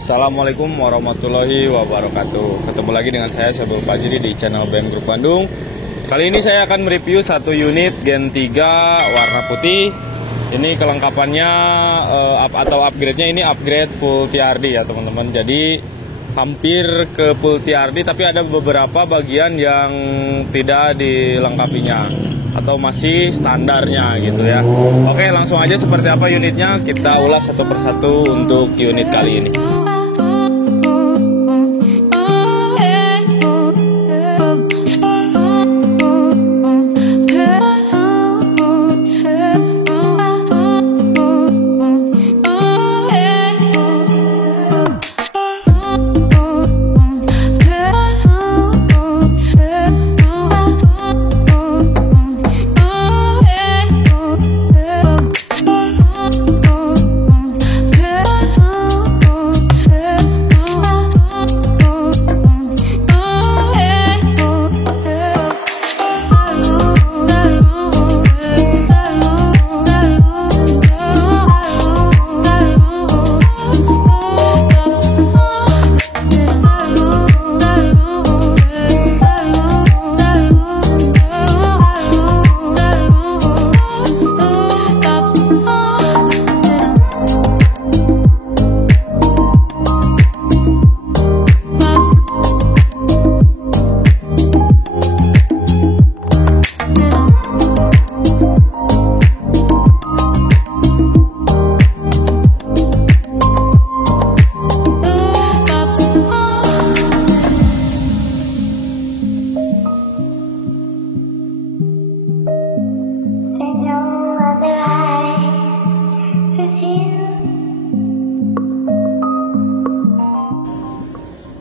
Assalamualaikum warahmatullahi wabarakatuh. Ketemu lagi dengan saya Syabul Fajri di channel BM Group Bandung. Kali ini saya akan mereview satu unit Gen 3 warna putih. Ini kelengkapannya atau upgrade-nya ini upgrade full TRD ya teman-teman. Jadi hampir ke full TRD, tapi ada beberapa bagian yang tidak dilengkapinya atau masih standarnya gitu ya. Oke, langsung aja seperti apa unitnya kita ulas satu persatu untuk unit kali ini.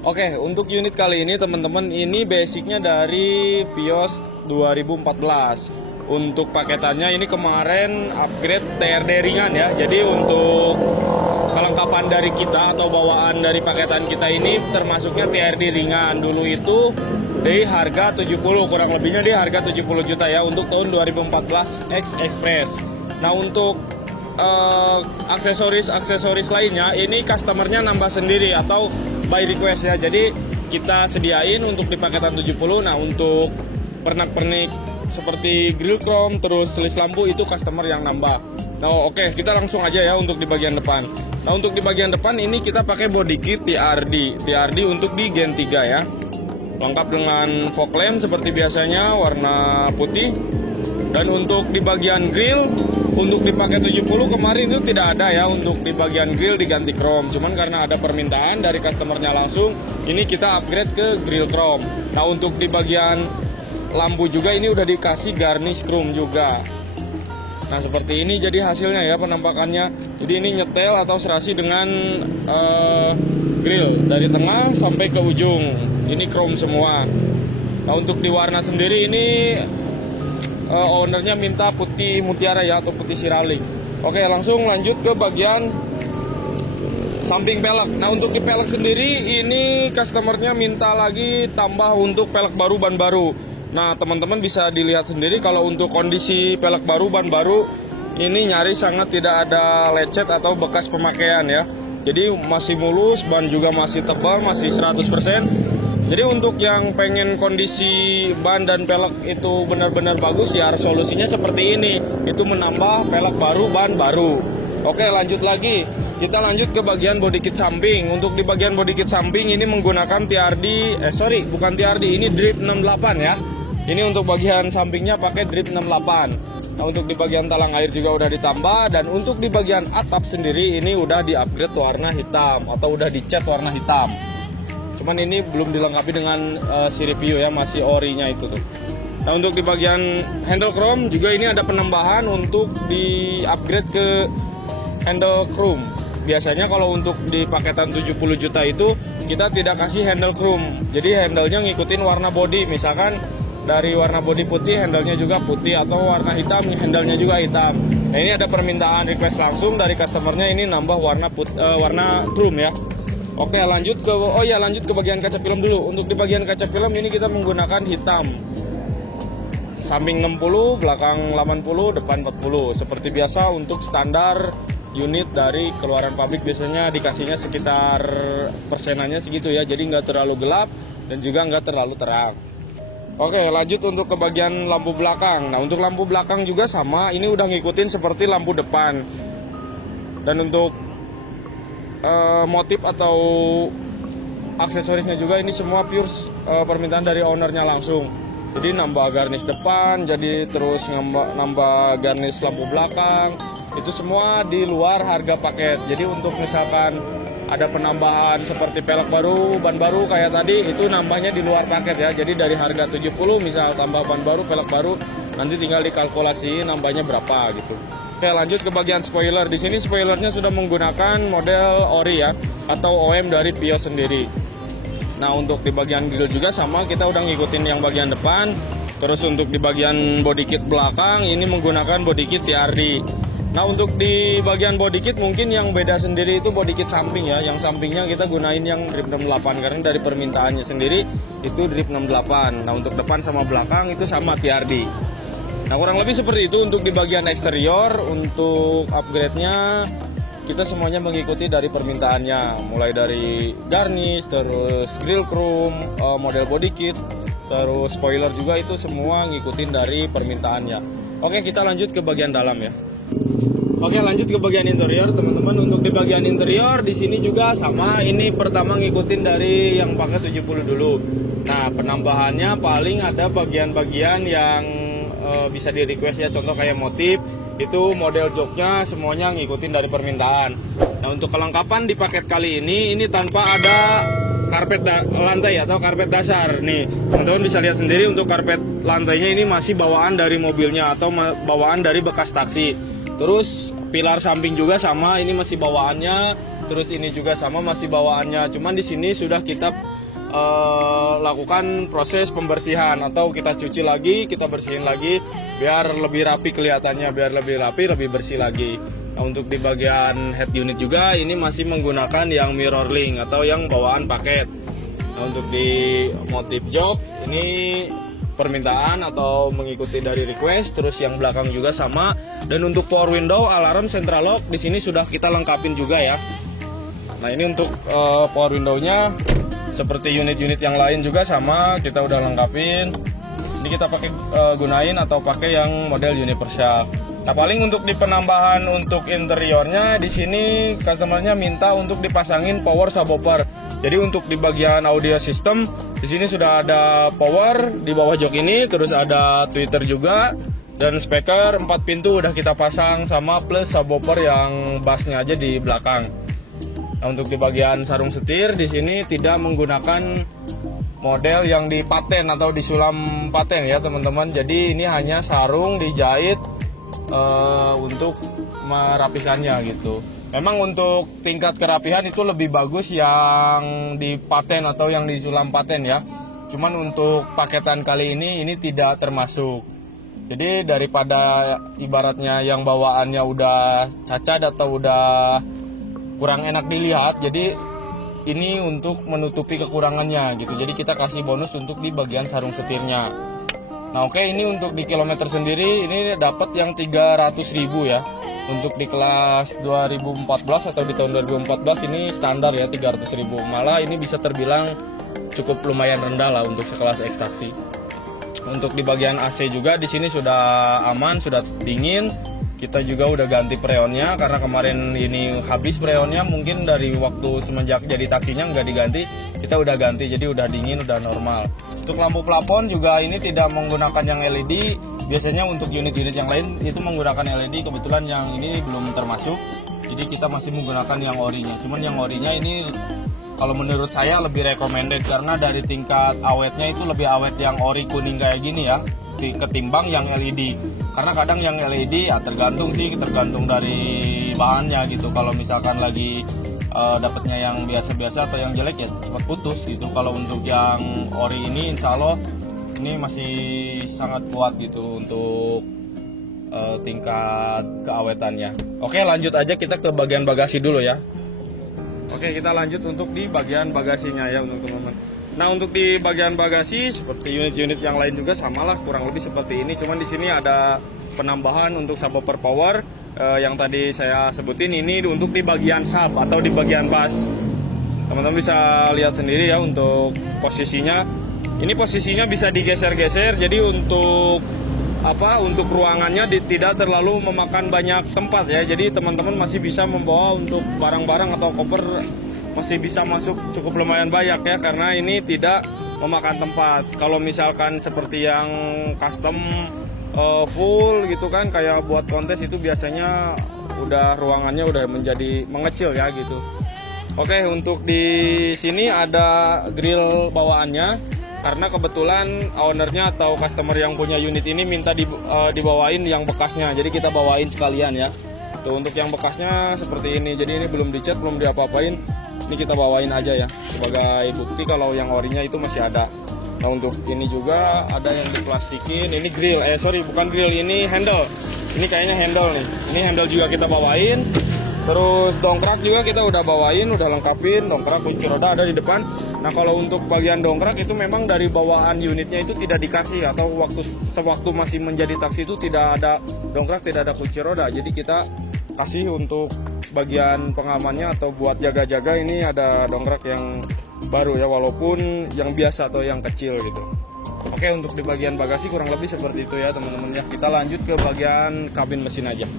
Oke, untuk unit kali ini teman-teman, ini basicnya dari Vios 2014. Untuk paketannya ini kemarin upgrade TRD ringan ya. Jadi untuk kelengkapan dari kita atau bawaan dari paketan kita ini termasuknya TRD ringan. Dulu itu di harga 70, kurang lebihnya di harga 70 juta ya untuk tahun 2014 X Express. Nah, untuk aksesoris lainnya ini customernya nambah sendiri atau by request ya. Jadi kita sediain untuk di paketan 70. Nah, untuk pernak-pernik seperti grill chrome terus list lampu itu customer yang nambah. Nah, oke, kita langsung aja ya untuk di bagian depan. Nah, untuk di bagian depan ini kita pakai body kit TRD untuk di Gen 3 ya. Lengkap dengan fog lamp seperti biasanya warna putih. Dan untuk di bagian grill, untuk di paket 70 kemarin itu tidak ada ya, untuk di bagian grill diganti chrome. Cuman karena ada permintaan dari customernya langsung, ini kita upgrade ke grill chrome. Nah, untuk di bagian lampu juga ini udah dikasih garnish chrome juga. Nah, seperti ini jadi hasilnya ya penampakannya. Jadi ini nyetel atau serasi dengan grill dari tengah sampai ke ujung. Ini chrome semua. Nah, untuk di warna sendiri ini ownernya minta putih mutiara ya, atau putih siralik. Oke, langsung lanjut ke bagian samping pelek. Nah, untuk di pelek sendiri ini customernya minta lagi tambah untuk pelek baru, ban baru. Nah, teman-teman bisa dilihat sendiri kalau untuk kondisi pelek baru, ban baru ini nyaris sangat tidak ada lecet atau bekas pemakaian ya. Jadi masih mulus, ban juga masih tebal, masih 100%. Jadi untuk yang pengen kondisi ban dan pelek itu benar-benar bagus ya, solusinya seperti ini. Itu menambah pelek baru, ban baru. Oke, lanjut lagi. Kita lanjut ke bagian body kit samping. Untuk di bagian body kit samping ini menggunakan TRD, bukan TRD, ini drip 68 ya. Ini untuk bagian sampingnya pakai drip 68. Nah, untuk di bagian talang air juga udah ditambah. Dan untuk di bagian atap sendiri ini udah di-upgrade warna hitam atau udah dicat warna hitam. Cuman ini belum dilengkapi dengan si review ya, masih orinya itu tuh. Nah, untuk di bagian handle chrome juga ini ada penambahan untuk di upgrade ke handle chrome. Biasanya kalau untuk di paketan 70 juta itu kita tidak kasih handle chrome. Jadi handle-nya ngikutin warna body. Misalkan dari warna body putih, handle-nya juga putih, atau warna hitam, handle-nya juga hitam. Nah, ini ada permintaan request langsung dari customernya, ini nambah warna chrome ya. Oke, lanjut ke bagian kaca film dulu. Untuk di bagian kaca film ini kita menggunakan hitam. Samping 60, belakang 80, depan 40. Seperti biasa untuk standar unit dari keluaran pabrik. Biasanya dikasihnya sekitar persenannya segitu ya, jadi nggak terlalu gelap dan juga nggak terlalu terang. Oke, lanjut untuk ke bagian lampu belakang. Nah, untuk lampu belakang juga sama, ini udah ngikutin seperti lampu depan. Dan untuk motif atau aksesorisnya juga ini semua pure permintaan dari ownernya langsung. Jadi nambah garnish depan, jadi terus nambah garnish lampu belakang, itu semua di luar harga paket. Jadi untuk misalkan ada penambahan seperti pelek baru, ban baru kayak tadi, itu nambahnya di luar paket ya. Jadi dari harga 70 misal tambah ban baru, pelek baru, nanti tinggal dikalkulasi nambahnya berapa gitu. Oke, lanjut ke bagian spoiler. Di sini spoilernya sudah menggunakan model ori ya, atau OM dari Pio sendiri. Nah, untuk di bagian grill juga sama, kita udah ngikutin yang bagian depan. Terus untuk di bagian body kit belakang ini menggunakan body kit TRD. Nah, untuk di bagian body kit mungkin yang beda sendiri itu body kit samping ya. Yang sampingnya kita gunain yang drip 68 karena dari permintaannya sendiri itu drip 68. Nah, untuk depan sama belakang itu sama TRD. Nah, kurang lebih seperti itu untuk di bagian eksterior. Untuk upgrade-nya kita semuanya mengikuti dari permintaannya, mulai dari garnish, terus grill chrome, model body kit, terus spoiler juga itu semua ngikutin dari permintaannya. Oke, kita lanjut ke bagian dalam ya. Oke, lanjut ke bagian interior teman-teman. Untuk di bagian interior di sini juga sama. Ini pertama ngikutin dari yang pakai 70 dulu. Nah, penambahannya paling ada bagian-bagian yang bisa di request ya, contoh kayak motif itu model joknya semuanya ngikutin dari permintaan. Nah, untuk kelengkapan di paket kali ini tanpa ada karpet lantai atau karpet dasar nih. Teman-teman bisa lihat sendiri untuk karpet lantainya ini masih bawaan dari mobilnya atau bawaan dari bekas taksi. Terus pilar samping juga sama, ini masih bawaannya. Terus ini juga sama, masih bawaannya. Cuman di sini sudah kita lakukan proses pembersihan atau kita cuci lagi, kita bersihin lagi biar lebih rapi kelihatannya, biar lebih rapi, lebih bersih lagi. Nah, untuk di bagian head unit juga ini masih menggunakan yang mirror link atau yang bawaan paket. Nah, untuk di motif jok ini permintaan atau mengikuti dari request, terus yang belakang juga sama. Dan untuk power window, alarm, central lock di sini sudah kita lengkapin juga ya. Nah, ini untuk power window-nya seperti unit-unit yang lain juga sama, kita udah lengkapin. Ini kita pakai gunain atau pakai yang model universal. Nah, paling untuk di penambahan untuk interiornya di sini customernya minta untuk dipasangin power subwoofer. Jadi untuk di bagian audio system di sini sudah ada power di bawah jok ini, terus ada tweeter juga dan speaker 4 pintu udah kita pasang sama plus subwoofer yang bassnya aja di belakang. Nah, untuk di bagian sarung setir di sini tidak menggunakan model yang dipaten atau disulam paten ya teman-teman. Jadi ini hanya sarung dijahit untuk merapikannya gitu. Memang untuk tingkat kerapihan itu lebih bagus yang dipaten atau yang disulam paten ya. Cuman untuk paketan kali ini tidak termasuk. Jadi daripada ibaratnya yang bawaannya udah cacat atau udah kurang enak dilihat, jadi ini untuk menutupi kekurangannya gitu. Jadi kita kasih bonus untuk di bagian sarung setirnya. Nah, oke, ini untuk di kilometer sendiri ini dapat yang 300.000 ya. Untuk di kelas 2014 atau di tahun 2014 ini standar ya 300.000. Malah ini bisa terbilang cukup lumayan rendah lah untuk sekelas ekstraksi. Untuk di bagian AC juga di sini sudah aman, sudah dingin. Kita juga udah ganti freonnya karena kemarin ini habis freonnya, mungkin dari waktu semenjak jadi taksinya nggak diganti, kita udah ganti jadi udah dingin, udah normal. Untuk lampu plafon juga ini tidak menggunakan yang LED. Biasanya untuk unit-unit yang lain itu menggunakan LED, kebetulan yang ini belum termasuk. Jadi kita masih menggunakan yang orinya. Cuman yang orinya ini kalau menurut saya lebih recommended karena dari tingkat awetnya itu lebih awet yang ori kuning kayak gini ya ketimbang yang LED. Karena kadang yang LED ya tergantung dari bahannya gitu. Kalau misalkan lagi dapatnya yang biasa-biasa atau yang jelek ya cepat putus gitu. Kalau untuk yang ori ini insya Allah ini masih sangat kuat gitu untuk tingkat keawetannya. Oke, lanjut aja kita ke bagian bagasi dulu ya. Oke, kita lanjut untuk di bagian bagasinya ya untuk teman-teman. Nah, untuk di bagian bagasi seperti unit-unit yang lain juga samalah kurang lebih seperti ini. Cuman di sini ada penambahan untuk subwoofer power yang tadi saya sebutin, ini untuk di bagian sub atau di bagian bass. Teman-teman bisa lihat sendiri ya untuk posisinya. Ini posisinya bisa digeser-geser, jadi untuk ruangannya tidak terlalu memakan banyak tempat ya. Jadi teman-teman masih bisa membawa untuk barang-barang atau koper, masih bisa masuk cukup lumayan banyak ya, karena ini tidak memakan tempat. Kalau misalkan seperti yang custom full gitu kan, kayak buat kontes itu biasanya ruangannya udah menjadi mengecil ya gitu. Oke, untuk di sini ada grill bawaannya, karena kebetulan ownernya atau customer yang punya unit ini minta dibawain yang bekasnya, jadi kita bawain sekalian ya. Tuh, untuk yang bekasnya seperti ini, jadi ini belum dicat, belum diapa-apain, ini kita bawain aja ya sebagai bukti kalau yang orinya itu masih ada. Nah, untuk ini juga ada yang diplastikin, ini grill, bukan grill, ini handle, ini kayaknya handle nih, ini handle juga kita bawain. Terus dongkrak juga kita udah bawain, udah lengkapin, dongkrak kunci roda ada di depan. Nah, kalau untuk bagian dongkrak itu memang dari bawaan unitnya itu tidak dikasih, atau sewaktu masih menjadi taksi itu tidak ada dongkrak, tidak ada kunci roda. Jadi kita kasih untuk bagian pengamannya atau buat jaga-jaga, ini ada dongkrak yang baru ya, walaupun yang biasa atau yang kecil gitu. Oke, untuk di bagian bagasi kurang lebih seperti itu ya teman-teman ya. Kita lanjut ke bagian kabin mesin aja.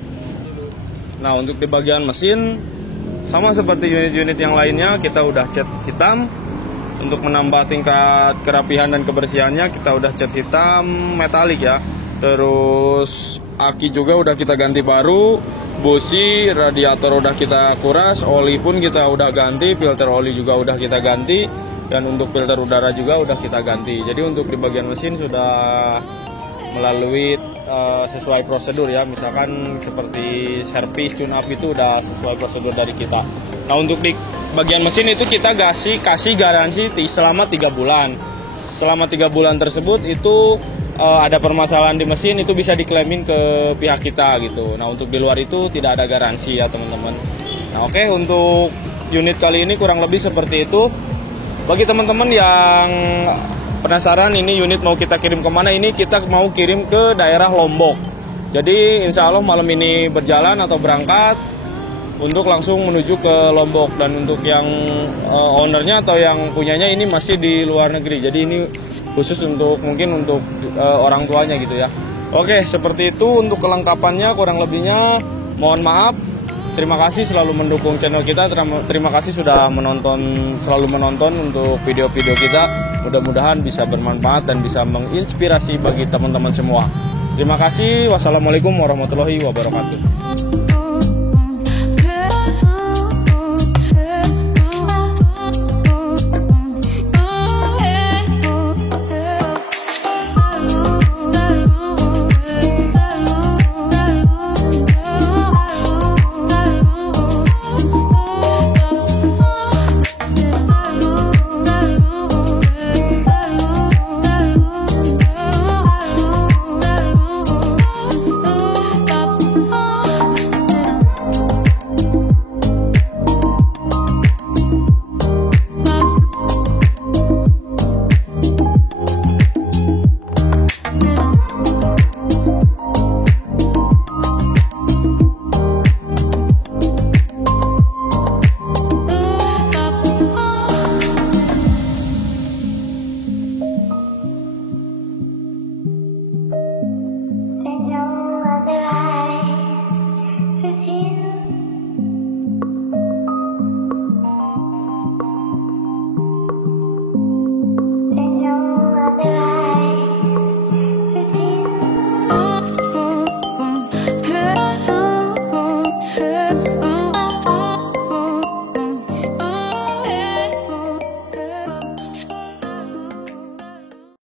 Nah, untuk di bagian mesin sama seperti unit-unit yang lainnya, kita udah cat hitam. Untuk menambah tingkat kerapihan dan kebersihannya, kita udah cat hitam metalik ya. Terus aki juga udah kita ganti baru, busi, radiator udah kita kuras, oli pun kita udah ganti, filter oli juga udah kita ganti, dan untuk filter udara juga udah kita ganti. Jadi untuk di bagian mesin sudah melalui sesuai prosedur ya, misalkan seperti servis tune up itu udah sesuai prosedur dari kita. Nah, untuk di bagian mesin itu kita kasih garansi selama 3 bulan. Selama 3 bulan tersebut itu ada permasalahan di mesin itu bisa diklaimin ke pihak kita gitu. Nah, untuk di luar itu tidak ada garansi ya teman-teman. Nah, oke, untuk unit kali ini kurang lebih seperti itu. Bagi teman-teman yang penasaran ini unit mau kita kirim kemana, ini kita mau kirim ke daerah Lombok. Jadi insya Allah malam ini berjalan atau berangkat untuk langsung menuju ke Lombok. Dan untuk yang ownernya atau yang punyanya ini masih di luar negeri, jadi ini khusus mungkin untuk orang tuanya gitu ya. Oke, seperti itu untuk kelengkapannya kurang lebihnya. Mohon maaf. Terima kasih selalu mendukung channel kita. Terima kasih sudah selalu menonton untuk video-video kita. Mudah-mudahan bisa bermanfaat dan bisa menginspirasi bagi teman-teman semua. Terima kasih. Wassalamualaikum warahmatullahi wabarakatuh.